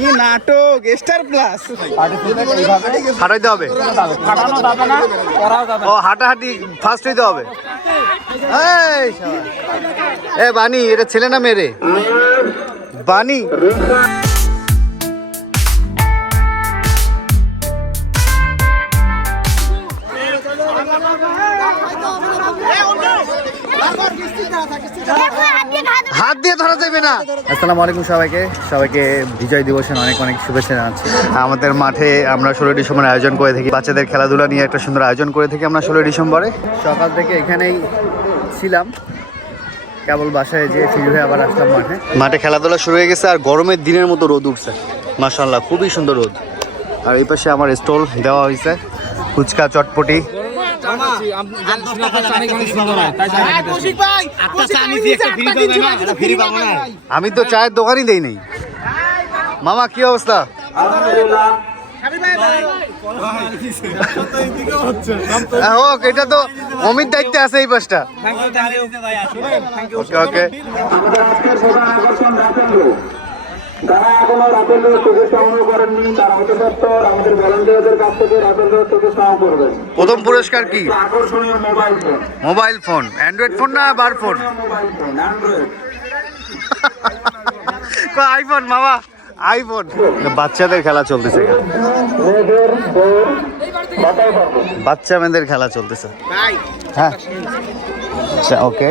কি নাটক? Star plus হাঁটাইতে হবে। ও, হাঁটাহাঁটি ফার্স্ট হইতে হবে। এ বানি এটা ছেলে না মেরে বানি হাত দিয়ে ধরা যাবে না। আসসালামু আলাইকুম সবাইকে। সবাইকে বিজয় দিবসের অনেক অনেক শুভেচ্ছা জানাচ্ছি। আমাদের মাঠে আমরা ষোলো ডিসেম্বর আয়োজন করে থাকি। বাচ্চাদের খেলাধুলা নিয়ে একটা সুন্দর আয়োজন করে থাকি আমরা ষোলো ডিসেম্বরে। সকাল থেকে এখানেই ছিলাম। কেবল বাসায় যেয়ে ফিরে হয়ে আবার আসলাম মাঠে। মাঠে খেলাধুলা শুরু হয়ে গেছে আর গরমের দিনের মতো রোদ উঠছে। মাসাল্লাহ খুবই সুন্দর রোদ। আর এই পাশে আমার স্টল দেওয়া হয়েছে। ফুচকা চটপটি। আমি তো চায়ের দোকানই দেই নাই। মামা কি অবস্থা? হ্যাঁ, হোক এটা তো অমিত দায়িত্বে আছে এই পাশটা। ওকে ওকে যারা এখনও রাতের চোখে সংগ্রহ করেননি তারা অতিসত্ত্ব আমাদের ভলেন্টিয়ারদের কাছ থেকে রাতের চোখে সংগ্রহ করবেন। প্রথম পুরস্কার কি? আকর্ষণীয় mobile phone. Mobile phone. Android phone না bar phone? Mobile phone Android iPhone মামা? আইফোন বাচ্চাদের খেলা চলতেছে বাচ্চা মেয়েদের খেলা চলতেছে। হ্যাঁ। আচ্ছা ওকে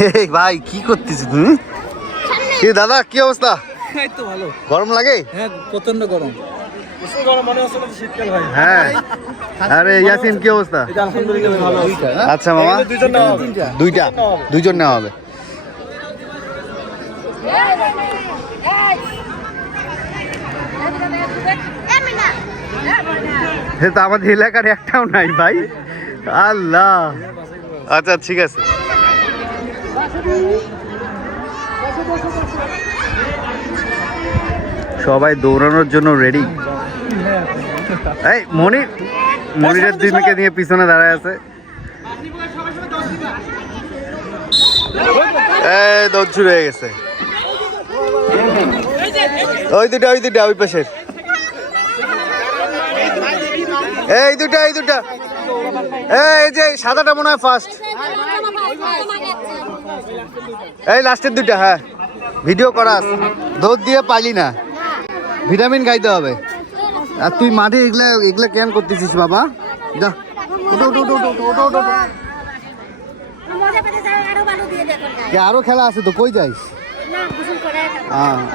এই ভাই কি করতেছিস তুমি কি দাদা কি অবস্থা? এই তো ভালো। গরম লাগে? হ্যাঁ প্রচণ্ড গরম। হ্যাঁ। আরে ইয়াসিন কি অবস্থা? আচ্ছা মামা। দুইটা। দুইজন নেওয়া হবে। সে তো আমাদের এলাকার একটাও নাই ভাই। আল্লাহ। আচ্ছা ঠিক আছে। সবাই দৌড়ানোর জন্য রেডি এই মনির মনিরের দুই মেয়েকে নিয়ে পিছনে দাঁড়ায় আছে। এই দৌড় শুরু হয়ে গেছে। ওই দুটা ওই দুটা ওই পাশের। এই দুটা এই দুটা এই যে সাদাটা মনে হয় ফার্স্ট এই লাস্টের দুটা হ্যাঁ। ভিডিও করাস। দৌড় দিয়ে পালি না। ভিটামিন খাইতে হবে। আর তুই মাঠে এগুলা এগুলা কেন করতেছিস বাবা? যা। ওটো ওটো ওটো ওটো ওটো ওটো এ, আরও খেলা আছে তো কই যাইস?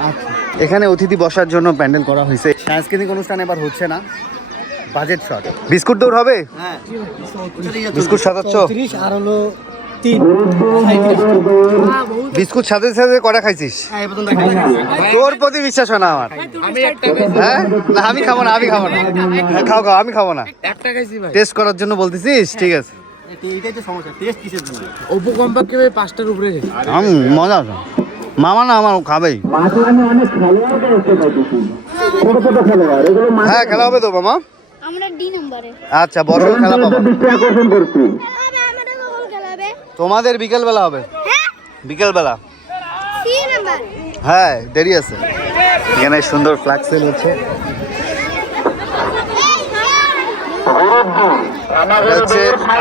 আচ্ছা। এখানে অতিথি বসার জন্য প্যান্ডেল করা হয়েছে। সাংস্কৃতিক অনুষ্ঠান এবার হচ্ছে না। বাজেট শট বিস্কুট দৌড় হবে? বিস্কুট সাজাচ্ছ আর হলো তিন। বিস্কুট সাথে সাথে কটা খাইছিস? তোর প্রতি বিশ্বাস হয় না আমার। হ্যাঁ? না আমি খাব না আমি খাব না। হ্যাঁ, খাও খাও আমি খাব না। একটা খাইছি ভাই। টেস্ট করার জন্য বলতেছিস? ঠিক আছে। মজা মামা না আমার খাবেই। হ্যাঁ খেলা হবে তো মামা? আমরা ডি নম্বরে। আচ্ছা বসো খেলা পাবো দৃষ্টি আকর্ষণ করছি আরে আমাদের কখন খেলাবে তোমাদের বিকেল বেলা হবে। হ্যাঁ? বিকেল বেলা হ্যাঁ দেরি আছে। এখানে সুন্দর ফ্ল্যাগ সেল হচ্ছে।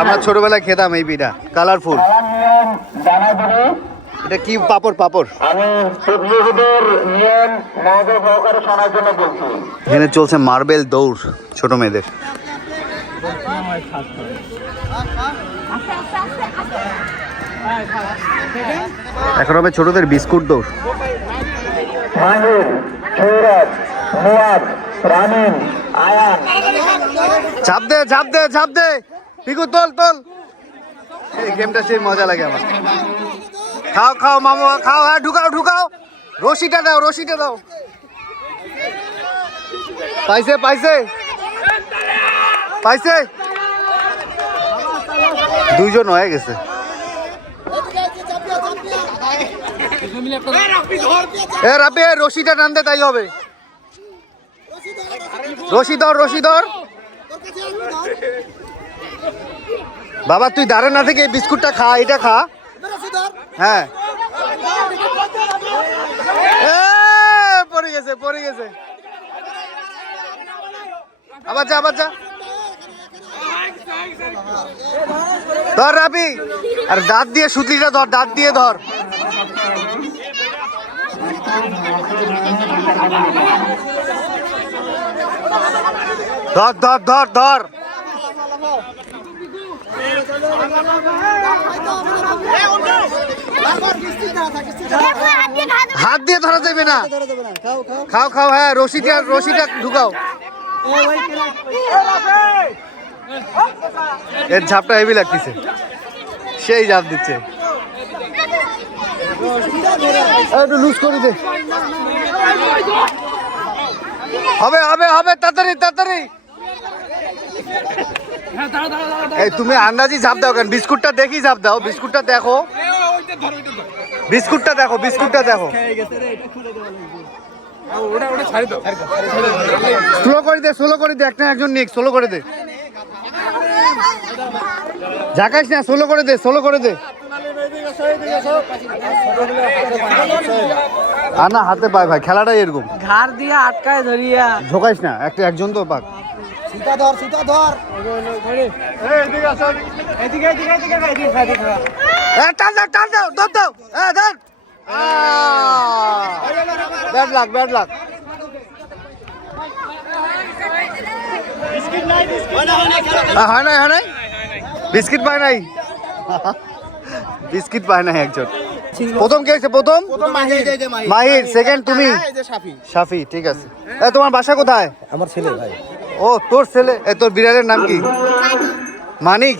আমরা ছোটবেলায় খেতাম এই পিঠা কালারফুল এটা কি পাপড় পাপড়? এখানে চলছে মার্বেল দৌড় ছোট মেয়েদের। এখন হবে ছোটদের বিস্কুট দৌড় মাহির সৌরভ মুয়াদ রামিন আয়ান। চাপ দে চাপ দে চাপ দে। পিকু তোল তোল। এই গেমটা সেই মজা লাগে আমার। খাও খাও মামু খাও হ্যাঁ ঢুকাও ঢুকাও। রশিটা দাও রশিটা দাও। পাইছে পাইছে। পাইছে। দুইজন হয়ে গেছে। এ রাবি রশিটা টানতে তাই হবে। রশিদর রশিদর বাবা, তুই দাঁড়ে না থেকে বিস্কুটটা খা, এটা খা। হ্যাঁ। পড়ে গেছে পড়ে গেছে। আবার যা আবার যা। ধর রাবি, আর দাঁত দিয়ে সুতলিটা ধর, দাঁত দিয়ে ধর। ধর ধর ধর ধর। হাত দিয়ে ধরা যাবে না। খাও খাও হ্যাঁ রশিটা রশিটা ঢুকাও। এর ঝাপটা হেভি লাগতেছে। সেই ঝাপ দিচ্ছে। একটু লুজ করে দে। হবে হবে হবে, তাড়াতাড়ি তাড়াতাড়ি। এই তুমি আন্দাজি ঝাপ দাও কেন? বিস্কুটটা দেখি ঝাপ দাও। বিস্কুটটা দেখো। বিস্কুটটা দেখো বিস্কুটটা দেখো। স্লো করে দে স্লো করে দে। একটা একজন নিক স্লো করে দে। ঝাঁকাইস না সোলো করে দে সোলো করে দে। আর না হাতে পায় ভাই খেলাটাই এরকম। ঘাড় দিয়ে আটকায় ধরিয়া। ঝোকাইস না একটা একজন তো পাক। সুতা ধর সুতা ধর। এদিকে এদিকে এদিকে এদিকে এদিকে এ, টান দাও টান দাও ধর দাও ধর। ব্যাড লাগ ব্যাড লাগ হয় নাই হয় নাই? বিস্কিট পায় নাই? বিস্কিট পায় নাই একজন। প্রথম কে আছে প্রথম? মাহির। সেকেন্ড তুমি? সাফি ঠিক আছে। এ তোমার বাসা কোথায়? আমার ছেলে ভাই। ও তোর ছেলে? এ তোর বিড়ালের নাম কি? মানিক।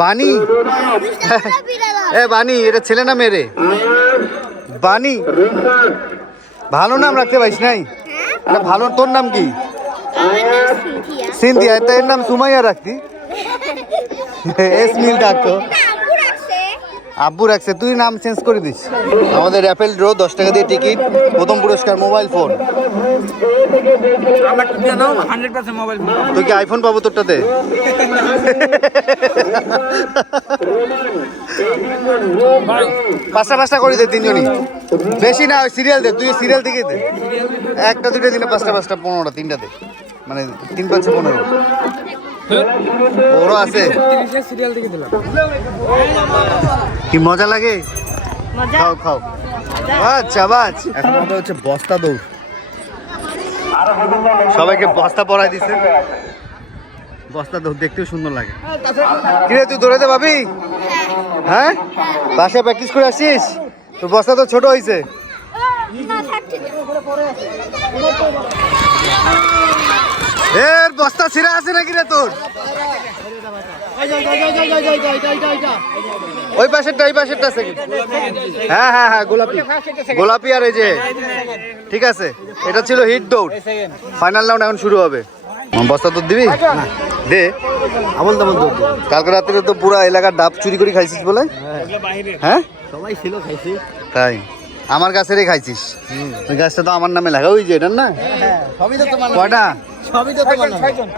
বানি। এ বানি এটা ছেলে না মেরে বানি? ভালো নাম রাখতে পারিস নাই? এটা ভালো তোর নাম কি? সিনথিয়া। সিন্ধিয়া তা এর নাম সুমাইয়া রাখতি। এস মিল ডাকতো না আব্বু রাখছে আব্বু রাখছে তুই নাম চেঞ্জ করে দিস। আমাদের অ্যাপেল ড্র দশ টাকা দিয়ে টিকিট প্রথম পুরস্কার মোবাইল ফোন তুই কি আইফোন পাবো তোরটাতে? পাঁচটা পাঁচটা করে দে তিনজনই। বেশি না সিরিয়াল দে তুই সিরিয়াল থেকে দে। একটা দুটো দিনে পাঁচটা পাঁচটা পনেরোটা তিনটাতে মানে তিন পাঁচশো পনেরো। ওরও আছে? কি মজা লাগে? খাও খাও। আচ্ছা বাচ এখন আমাদের হচ্ছে বস্তা দৌড়। সবাইকে বস্তা পরাই দিচ্ছে বস্তা দৌড় দেখতেও সুন্দর লাগে। কিরে তুই দৌড়াতে পাবি হ্যাঁ? বাসায় প্র্যাকটিস করে আসিস? তোর বস্তা তো ছোট হয়েছে এর বস্তা ছিঁড়ে আছে নাকি রে তোর? ওই পাশেরটা ওই পাশেরটা সেকেন্ড হ্যাঁ হ্যাঁ হ্যাঁ গোলাপি। গোলাপি আর এই যে ঠিক আছে এটা ছিল হিট দৌড়। ফাইনাল রাউন্ড এখন শুরু হবে। বস্তা তোর দিবি? দে। আমল তেমন দৌড় কালকে রাত্রে তো পুরো এলাকার ডাব চুরি করে খাইছিস বলে? হ্যাঁ? সবাই ছিল খাইছি। তাই। আমার গাছেরই খাইছিস? ওই গাছটা তো আমার নামে লাগা ওই যে এটার না? সবই তো তোমার কয়টা? সবই তো তোমার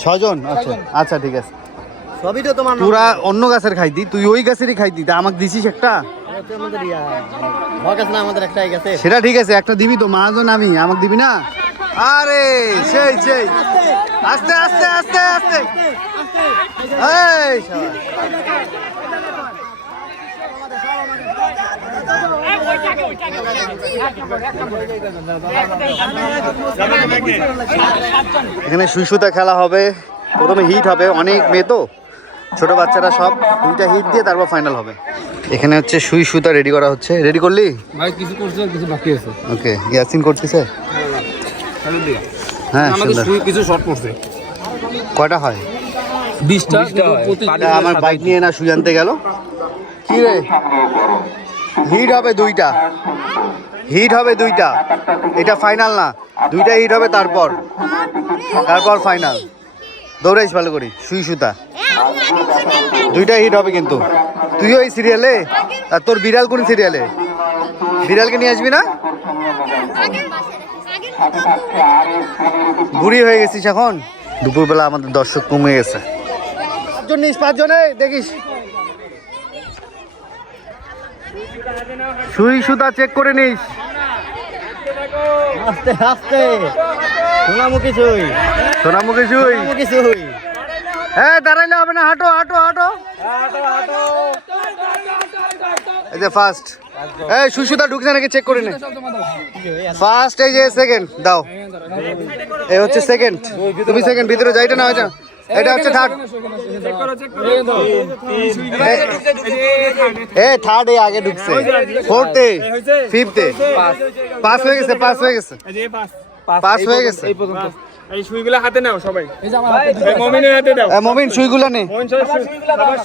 ছজন আচ্ছা আচ্ছা ঠিক আছে। সবই তো তোমার তোরা অন্য গাছের খাইতি তুই ওই গাছেরই খাইতি। তা আমাকে দিছিস একটা? আমাদের ইয়া আমার কাছে না আমাদের একটাই গেছে। সেটা ঠিক আছে একটা দিবি তো মহাজন আমি আমাকে দিবি না? আরে সেই সেই। আস্তে আস্তে আস্তে আস্তে। এই এখানে সুই সুতা খেলা হবে। প্রথমে হিট হবে অনেক মেয়ে তো। ছোট বাচ্চারা সব দুইটা হিট দিয়ে তারপর ফাইনাল হবে। এখানে হচ্ছে সুই সুতা রেডি করা হচ্ছে। রেডি করলি? ভাই কিছু করছে কিছু বাকি আছে। ওকে ইয়াসিন করতেছে? হ্যাঁ সুন্দর। কিছু শর্ট করছে। কয়টা হয়? বিশটা প্রতি তা আমার বাইক নিয়ে না সুই আনতে গেল? কি রে? হিট হবে দুইটা। হিট হবে দুইটা। এটা ফাইনাল না। দুইটা হিট হবে তারপর। তারপর ফাইনাল দৌড়াইস ভালো করি। সুই সুতা। দুইটা হিট হবে কিন্তু। তুইও এই সিরিয়ালে আর তোর বিড়াল কোন সিরিয়ালে বিড়ালকে নিয়ে আসবি না? বুড়ি হয়ে গেছিস এখন? দুপুরবেলা আমাদের দর্শক কমে গেছে। পাঁচজনে দেখিস। সুই সুতা চেক করে নিস। আস্তে আস্তে। সোনামুখী ছুই সোনামুখী সুই। সোনামুখী ছুই হ্যাঁ দাঁড়াইলে হবে না হাঁটো হাঁটো হাঁটো। এই যে ফার্স্ট এই সুসুদা ঢুকছে নাকি চেক করে নে। ফার্স্ট এই যে সেকেন্ড দাও। এই হচ্ছে সেকেন্ড তুমি সেকেন্ড ভিতরে যাইটা না হয়েছে এটা হচ্ছে থার্ড এ থার্ড এ আগে ঢুকছে। ফোর্থে ফিফথে পাস হয়ে গেছে পাস হয়ে গেছে। পাস হয়ে গেছে। এই সুইগুলো হাতে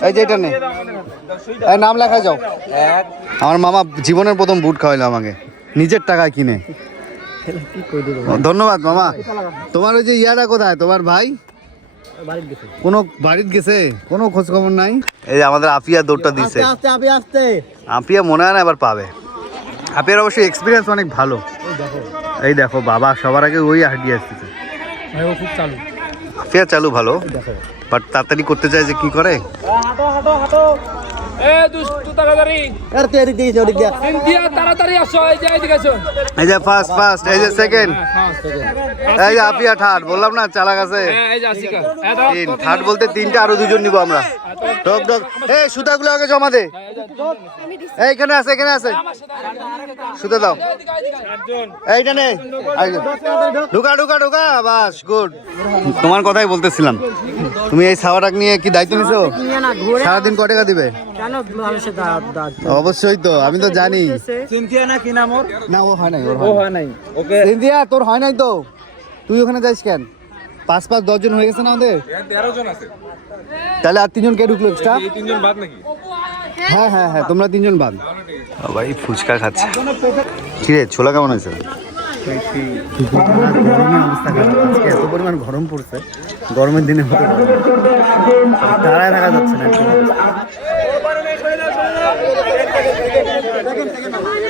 এ, যে এটা নে। নাম লেখা যাও। আমার মামা জীবনের প্রথম বুট খাওয়াইলো আমাকে। নিজের টাকায় কিনে। ধন্যবাদ মামা। তোমার ওই যে ইয়াটা কোথায়? তোমার ভাই? কোনো বাড়িত গেছে? কোনো খোঁজ খবর নাই? এই আমাদের আফিয়া দৌড়টা দিছে। আস্তে আস্তে আস্তে। আপিয়া মনে হয় না এবার পাবে। আপিয়ার অবশ্যই এক্সপিরিয়েন্স অনেক ভালো। এই দেখো। বাবা সবার আগে ওই হাঁটিয়ে আসতেছে খুব চালু। আপিয়া চালু ভালো বাট তাড়াতাড়ি করতে চাই যে কি করে? এ দুষ্টু তাড়াতাড়ি। আর তুই এদিক দিকে ওদিক দিয়ে। ইন্ডিয়া তাড়াতাড়ি আসো এই যে এদিকে আসো। এই যে ফার্স্ট ফার্স্ট এই যে সেকেন্ড এই যে আপিয়া থার্ড বললাম না চালাক আছে। হ্যাঁ এই যে আসিকা তিন। থার্ড বলতে তিনটা আরও দুজন নিব আমরা। টক টক এই সুতাগুলো আগে জমা দে। এই, এখানে আছে এখানে আছে। সুতা দাও। এইটা নে ঢুকা ঢুকা ঢুকা। বাস গুড। তোমার কথাই বলতেছিলাম। তুমি এই সাওয়াটাক নিয়ে কি দায়িত্ব নিছো? সারাদিন ক টাকা দিবে? অবশ্যই তো আমি তো জানি। সিনথিয়া না কি নাম ওর? না ও হয় নাই ও হয় নাই। তোর হয় নাই তো? তুই ওখানে যাইস কেন? পাঁচ পাঁচ দশজন হয়ে গেছে না আমাদের? তেরো জন আছে। তাহলে আর তিনজন কে ঢুকলো এক্সট্রা তিনজন বাদ নাকি? হ্যাঁ হ্যাঁ হ্যাঁ তোমরা তিনজন বাদ। ভাই ফুচকা খাচ্ছে। ঠিক আছে ছোলা কেমন আছে এত পরিমাণ গরম পড়ছে গরমের দিনে দাঁড়ায় থাকা যাচ্ছে না একদম। আজকে ছিল ওখানে ও ফার্স্ট সেকেন্ড সেকেন্ড সেকেন্ড এই যে এরা এখনও পারে না কই কই এই যে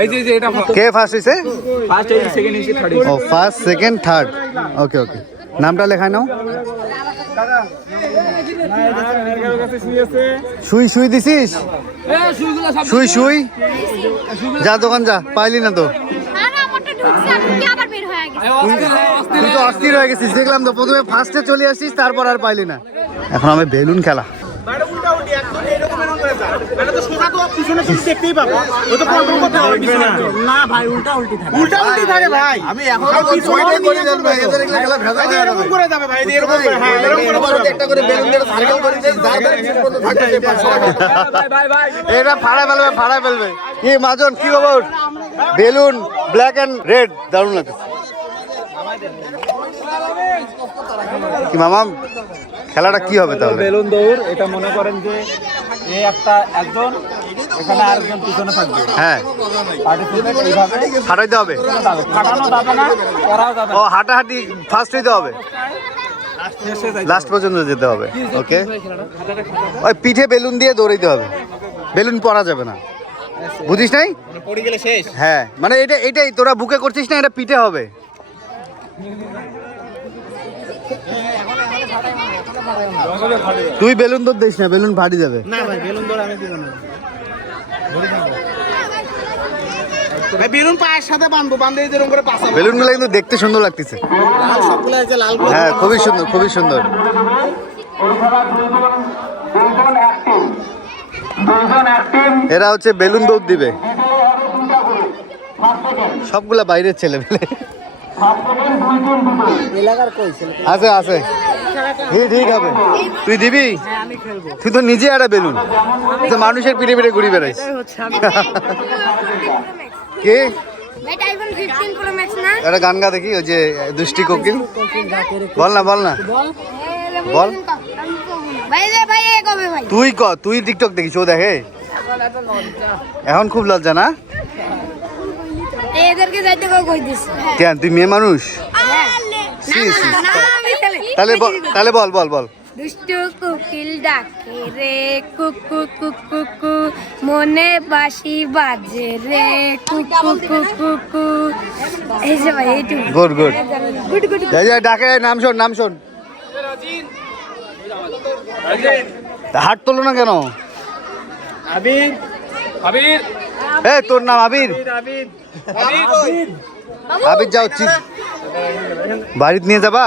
এই যে এটা কে ফার্স্ট হয়েছে ফার্স্ট এই থার্ড ও first second third okay okay নামটা লেখায় নাও। শুই শুই দিছিস? শুই শুই। যা দোকান যা। পাইলি না তো? তুই তো অস্থির হয়ে গেছিস দেখলাম তো প্রথমে ফার্স্টে চলে আসছিস তারপর আর পাইলি না। এখন আমি বেলুন খেলা। না। ভাই উল্টা এটা ফাড়া ফেলবে ফাড়া ফেলবে। কি মাজন কি খবর? বেলুন ব্ল্যাক এন্ড রেড দারুণ লাগছে। কি মামা খেলাটা কি হবে তাহলে? বেলুন দৌড় এটা মনে করেন যে এই একটা একজন এখানে আরেকজন পিছনে থাকবে। হ্যাঁ। ফাটাইতে হবে? ফাটানো যাবে না করাও যাবে ও হাঁটাহাঁটি ফার্স্ট হইতে হবে? লাস্ট পর্যন্ত যেতে হবে ওকে ওই পিঠে বেলুন দিয়ে দৌড়াইতে হবে। বেলুন পরা যাবে না। বুঝিস নাই? পড়ে গেলে শেষ। হ্যাঁ মানে এটা এটাই তোরা বুকে করছিস না এটা পিঠে হবে? তুই বেলুন তো দিস না বেলুন ফাটি যাবে। না ভাই বেলুন ধরে আমি দিব না। বেলুন পায়ের সাথে এরকম করে পাশা বেলুনগুলো কিন্তু দেখতে সুন্দর লাগতেছে। লাল সবগুলো আছে লাল হ্যাঁ খুবই সুন্দর খুবই সুন্দর। এরা হচ্ছে বেলুন দৌড় দিবে। সবগুলা বাইরের ছেলে পেলে আছে আছে। হবে তুই দিবি? তুই তো নিজে বেলুন। তো মানুষের পিঠে পিঠে ঘুরি বেড়াইস। কে? ভাই আইফোন 15 প্রো ম্যাক্স না একটা গান গা দেখি ওই যে দুষ্টি কোকিল। বল না বল না। বল। তুই ক তুই টিকটক দেখিস ও দেখে। এখন খুব লজ্জা না? এদেরকে যাইতে কই কই দিস কেন তুই মেয়ে মানুষ? সি, সি। তাহলে বল তাহলে বল বল বল। দুষ্টু কোকিল ডাকে রে কুকু কুকু কু মনে বাঁশি বাজে রে কুকু কুকু কু এই যে ভাই এইটুকু। Good good. গুড গুড যাই যাই ডাকে নাম শোন নাম শোন। হাট তোলো না কেন? আবির আবির। এ তোর নাম আবির। আবির আবির। যাও বাড়িতে নিয়ে যাবা?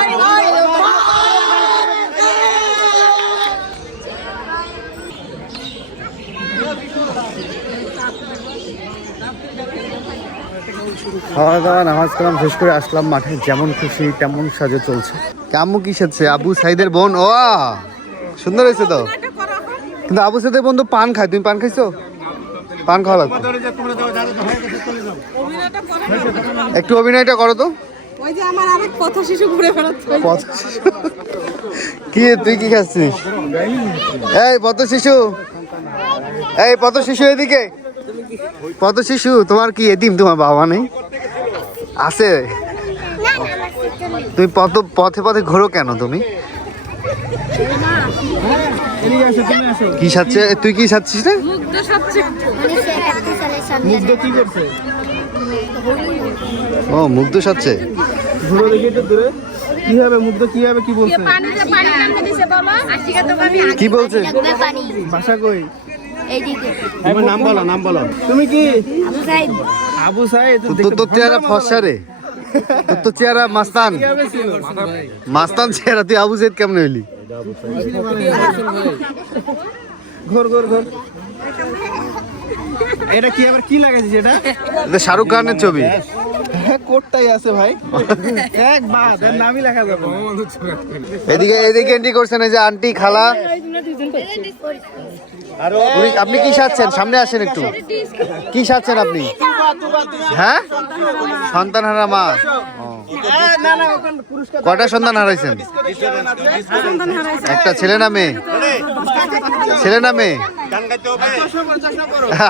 খাওয়া দাওয়া নামাজ কালাম শেষ করে আসলাম মাঠে। যেমন খুশি তেমন সাজে চলছে। আম্মু কি সাজছে? আবু সাইদের বোন? ও সুন্দর হয়েছে তো। কিন্তু আবু সাইদের বোন তো পান খায়। তুমি পান খাইছো? পান খাওয়া লাগবে। একটু অভিনয়টা করো তো। ওই যে আমার আরেক পথ শিশু ঘুরে বেড়াচ্ছে। পথ কি তুই কি খাচ্ছিস? এই পথ শিশু। এই পথ শিশু এদিকে। পথ শিশু তোমার কি এদিম তোমার বাবা নেই? আছে? তুমি পথ পথে পথে ঘোরো কেন তুমি? কি সাচ্ছে তুই কি সাচ্ছিস রে? মুগ্ধ কি করছে ও মুগ্ধ সাচ্ছে ঘুরে দেখি একটু দূরে। কি হবে মুগ্ধ কি হবে কি বলছে? পানিতে পানি নামিয়ে দিছে বাবা। আশিকা তো আমি কি বলছে? ভাষা কই? তোমার নাম বলো নাম বলো। তুমি কি? আবু সাহেব তোর চেহারা ফর্সা রে তোর চেহারা মাস্তান। মাস্তান চেহারা তুই আবু কেমন হইলি? ঘর ঘর ঘর। এটা কি আবার কি লাগাইছিস এটা? এটা শাহরুখ খানের ছবি। হ্যাঁ কোটটাই আছে ভাই। এক বাদ এর নামই লেখা যাবে এদিকে এদিকে এন্ট্রি করছেন এই যে আন্টি খালা। আপনি কি সাজছেন? সামনে আসেন একটু। কি সাজছেন আপনি? হ্যাঁ? সন্তান হারা মা। ও। কটা সন্তান হারাইছেন? একটা ছেলে না মেয়ে? ছেলে না মেয়ে?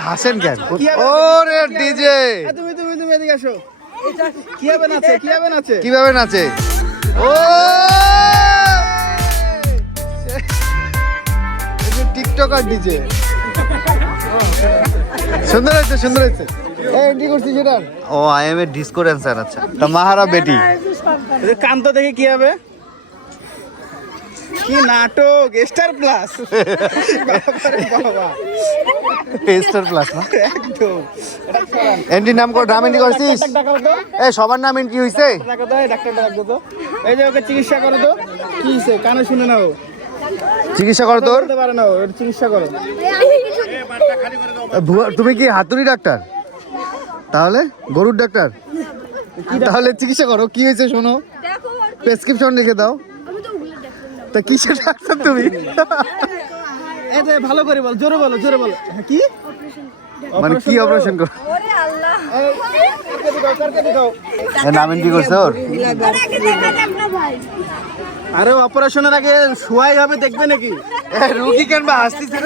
হাসেন কেন? ওরে ডিজে। তুমি তুমি তুমি এদিকে আসো কি নাচে? কি হবে নাচে? কীভাবে নাচে? ও! TikToker DJ. সুন্দর হয়েছে সুন্দর হয়েছে। এন্ট্রি করছিস সেটা ও I am a disco dancer আচ্ছা। তা মাহারা বেটি। দেখে কি হবে। কি নাটক স্টার প্লাস স্টার প্লাস না? একদম। এন্ট্রি নাম কর নাম এন্ট্রি করছিস? ডাকাও তো এ সবার নাম এন্ট্রি হইছে? ডাকা তো ডাক্তারটা ডাকবো তো এই যে ওকে চিকিৎসা করো তো কি হয়েছে কানে শুনে নাও। চিকিৎসা কর তোর? না চিকিৎসা করো। ভুয়া- তুমি কি হাতুড়ি ডাক্তার? তাহলে গরুর ডাক্তার? তাহলে চিকিৎসা করো কি হয়েছে শোনো? প্রেসক্রিপশন লিখে দাও। তা কিসের ডাক্তার তুমি? যে ভালো করে বল জোরে বলো জোরে বলো। হ্যাঁ, কি? মানে কি অপারেশন করো? এই, কারকে দিখাও, কারকে দিখাও। এ, নাম এন্ট্রি করছে ওর? আরে অপারেশনের আগে শোয়াই হবে দেখবে নাকি? রুগী কেন বা হাসতিছে